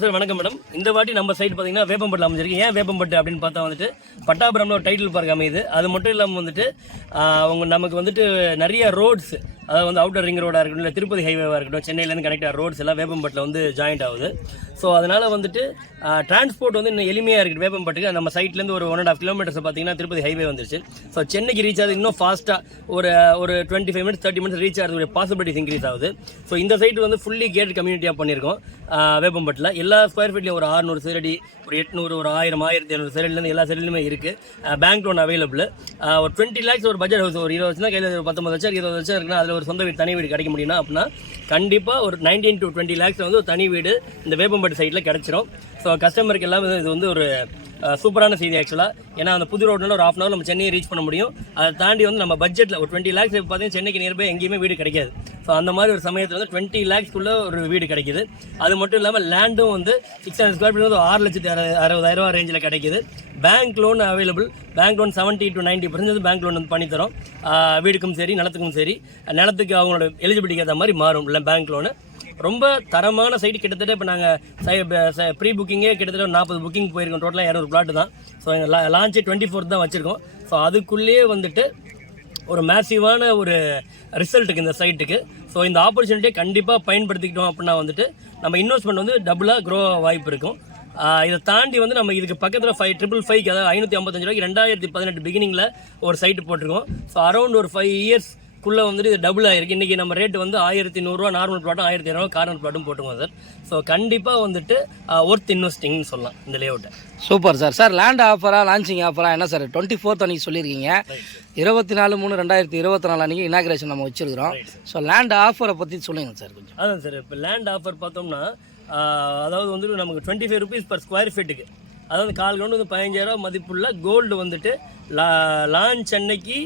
Sir வணக்கம் madam. இந்த வாட்டி நம்ம சைட் பார்த்தீங்கன்னா வேப்பம்பட்டில் அமைஞ்சிருக்கு. ஏன் வேப்பம்பட்டு அப்படின்னு பார்த்தா வந்துட்டு பட்டாபுரம்ல ஒரு டைட்டில் பார்க் அமையுது. அது மட்டும் இல்லாமல் வந்துட்டு அவங்க நமக்கு வந்துட்டு நிறைய ரோட்ஸ், அதாவது வந்து அவுட்டர் ரிங் ரோடாக இருக்கட்டும், இல்லை திருப்பதி ஹைவேவாக இருக்கட்டும், சென்னையிலேருந்து கனெக்ட் ஆகிற ரோட்ஸ் எல்லாம் வேப்பம்பட்டில் வந்து ஜாயிண்ட் ஆகுது. ஸோ அதனால் வந்துட்டு டிரான்ஸ்போர்ட் வந்து இன்னும் எளிமையாக இருக்குது வேப்பம்பட்டுக்கு. நம்ம சைட்லேருந்து ஒரு 1.5 கிலோமீட்டர்ஸ் பார்த்தீங்கன்னா திருப்பதி ஹைவே வந்துருச்சு. ஸோ சென்னைக்கு ரீச் ஆகுது இன்னும் ஃபாஸ்ட்டாக ஒரு 25 மினிட்ஸ் 30 மினிட்ஸ் ரீச் ஆகிறதுடைய பாசிபிலிட்டிஸ் இன்க்ரீஸ் ஆகுது. ஸோ இந்த சைட் வந்து ஃபுல்லி கேட் கம்யூனிட்டியாக பண்ணியிருக்கோம் வேப்பம்பட்டில். எல்லா ஸ்கொயர் ஃபீட்லையும் ஒரு 600 சதுரடி, ஒரு 800, ஒரு 1000, 1500 சதுரடிலேருந்து எல்லா சதுரடிலுமே இருக்குது. Bank loan available. ஒரு 20 lakhs ஒரு பட்ஜெட் ஹவுஸ், ஒரு 20 லட்சம் கையில், ஒரு 19 லட்சம் 20 லட்சம் இருக்குன்னா அதில் ஒரு சொந்த வீடு, தனி வீடு கிடைக்க முடியும்னா அப்படின்னா கண்டிப்பாக ஒரு 19 to 20 lakhs வந்து ஒரு தனி வீடு இந்த வேப்பம்பட்டு சைட்டில் கிடச்சிரும். ஸோ கஸ்டமருக்கு எல்லாமே இது வந்து ஒரு சூப்பரான செய்தி ஆக்சுவலாக. ஏன்னா அந்த புது ரோட்னால ஒரு 1/2 hour நம்ம சென்னையை ரீச் பண்ண முடியும். அதை தாண்டி வந்து நம்ம பட்ஜெட்டில் ஒரு 20 lakhs பார்த்தீங்கன்னா சென்னைக்கு நியர்பை எங்கேயுமே வீடு கிடைக்காது. ஸோ அந்த மாதிரி ஒரு சமயத்தில் வந்து 20 lakhsக்குள்ளே ஒரு வீடு கிடைக்குது. அது மட்டும் இல்லாமல் லேண்டும் வந்து 600 ஸ்கொயர் ஃபீட் வந்து 6,60,000 ரேஞ்சில் கிடைக்குது. Bank loan available. Bank loan 70 to 90% bank loan வந்து பண்ணித்தரோம். வீடுக்கும் சரி, நிலத்துக்கும் சரி. நிலத்துக்கு அவங்களோட எலிஜிபிலிட்டிக்கு ஏற்ற மாதிரி மாறும் இல்லை பேங்க் லோனு. ரொம்ப தரமான சைட்டு. கிட்டத்தட்ட இப்போ நாங்கள் ப்ரீ புக்கிங்கே கிட்டத்தட்ட 40 புக்கிங் போயிருக்கோம். டோட்டலாக 200 பிளாட்டு தான். ஸோ எங்கள் லான்ச்சு 24 தான் வச்சுருக்கோம். ஸோ அதுக்குள்ளேயே வந்துட்டு ஒரு மேசிவான ஒரு ரிசல்ட்டுக்கு இந்த சைட்டுக்கு. ஸோ இந்த ஆப்பர்ச்சுனிட்டியை கண்டிப்பாக பயன்படுத்திக்கிட்டோம் அப்படின்னா வந்துட்டு நம்ம இன்வெஸ்ட்மெண்ட் வந்து டபுளாக க்ரோ வாய்ப்பு இருக்கும். இதை தாண்டி வந்து நம்ம இதுக்கு பக்கத்தில் 5,555, அதாவது 555 ரூபாய்க்கு 2018 பிகினிங்கில் ஒரு சைட்டு போட்டிருக்கோம். ஸோ அரௌண்ட் ஒரு 5 இயர்ஸ்க்குள்ளே வந்துட்டு இது டபுள் ஆகிருக்கு. இன்றைக்கி நம்ம ரேட்டு வந்து 1100 ரூபா நார்மல் ப்ளாட்டும், 1200 கார்னர் ப்ளாட்டும் போட்டுருவோம் சார். ஸோ கண்டிப்பாக வந்துட்டு ஒர்த் இன்வெஸ்டிங்னு சொல்லலாம் இந்த லேஅவுட்டை. Super sir. சார் லேண்ட் ஆஃபராக, லான்ச்சிங் ஆஃபராக என்ன சார்? 24th அன்றைக்கி சொல்லியிருக்கீங்க. 24/3/2024 அன்றைக்கி இனாகிரேஷன் நம்ம வச்சுருக்கிறோம். ஸோ லேண்ட் ஆஃபரை பற்றி சொல்லுங்கள் சார் கொஞ்சம். அதான் சார், இப்போ லேண்ட் ஆஃபர் பார்த்தோம்னா அதாவது வந்துட்டு நமக்கு 25 rupees per ஸ்கொயர் ஃபீட்டுக்கு, அதாவது 4 கிரவுண்டு வந்து 15,000 மதிப்புள்ள கோல்டு வந்துட்டு லான்ச் அன்னைக்கு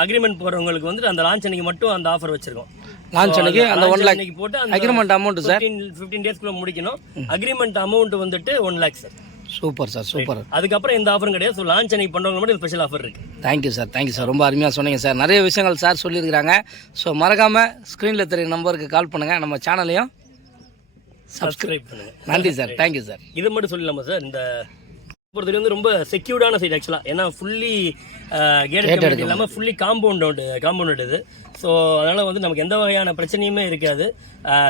அக்ரிமெண்ட் போகிறவங்களுக்கு வந்துட்டு அந்த லான்ச் அன்னைக்கு மட்டும் அந்த ஆஃபர் வச்சிருக்கோம். லான்ச் அன்னைக்கு அந்த 1 lakh போட்டு அக்ரிமெண்ட் அமௌண்ட் சார் 15 டேஸ்க்குள்ள முடிக்கணும். அக்ரிமெண்ட் அமௌண்ட் வந்துட்டு 1 lakh sir. Super sir, super. அதுக்கப்புறம் எந்த ஆஃபரும் கிடையாது. ஸோ லான்ச் அன்னைக்கு பண்ணுறவங்க மட்டும் ஸ்பெஷல் ஆஃபர் இருக்குது. Thank you sir, thank you sir. ரொம்ப அருமையாக சொன்னீங்க சார். நிறைய விஷயங்கள் சார் சொல்லியிருக்கிறாங்க. ஸோ மறக்காமல் ஸ்க்ரீனில் தெரிய நம்பருக்கு கால் பண்ணுங்கள். நம்ம சேனலையும் சப்ஸ்கிரைப் பண்ணுங்கள். நன்றி சார், தேங்க்யூ சார். இது மட்டும் சொல்லிடலாமா சார்? இந்த பொறுத்தவரை வந்து ரொம்ப செக்யூர்டான சைட் ஆக்சுவலாக. ஏன்னா ஃபுல்லி கேட் இல்லாமல் ஃபுல்லி காம்பவுண்ட் இது. ஸோ அதனால் வந்து நமக்கு எந்த வகையான பிரச்சனையுமே இருக்காது.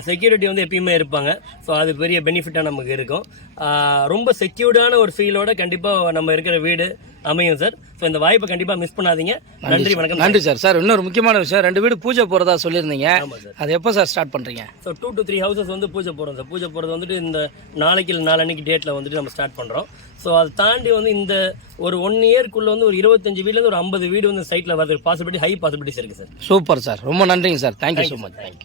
செக்யூரிட்டி வந்து எப்பயுமே இருப்பாங்க. ஸோ அது பெரிய பெனிஃபிட்டாக நமக்கு இருக்கும். ரொம்ப செக்யூர்டான ஒரு ஃபீலோட கண்டிப்பாக நம்ம இருக்கிற வீடு அமையும் சார். ஸோ இந்த வாய்ப்பை கண்டிப்பாக மிஸ் பண்ணாதீங்க. நன்றி, வணக்கம். நன்றி சார். சார் இன்னொரு முக்கியமான விஷயம், 2 வீடு பூஜை போகிறதா சொல்லியிருந்தீங்க. அது எப்போ சார் ஸ்டார்ட் பண்ணுறீங்க? ஸோ 2 to 3 houses வந்து பூஜை போகிறோம் சார். பூஜை போகிறது வந்துட்டு இந்த நாளைக்கு நாளன்னைக்கு டேட்டில் வந்துட்டு நம்ம ஸ்டார்ட் பண்ணுறோம். ஸோ அதை தாண்டி வந்து இந்த ஒரு 1 இயர்க்குள்ளே வந்து ஒரு 25 வீடுலேருந்து ஒரு 50 வீடு வந்து சைட்டில் வரதுக்கு பாசிபிலிட்டி, ஹை பாசிபிலிட்டிஸ் இருக்குது சார். சூப்பர் சார், ரொம்ப நன்றிங்க sir. Thank you so much. Thank you.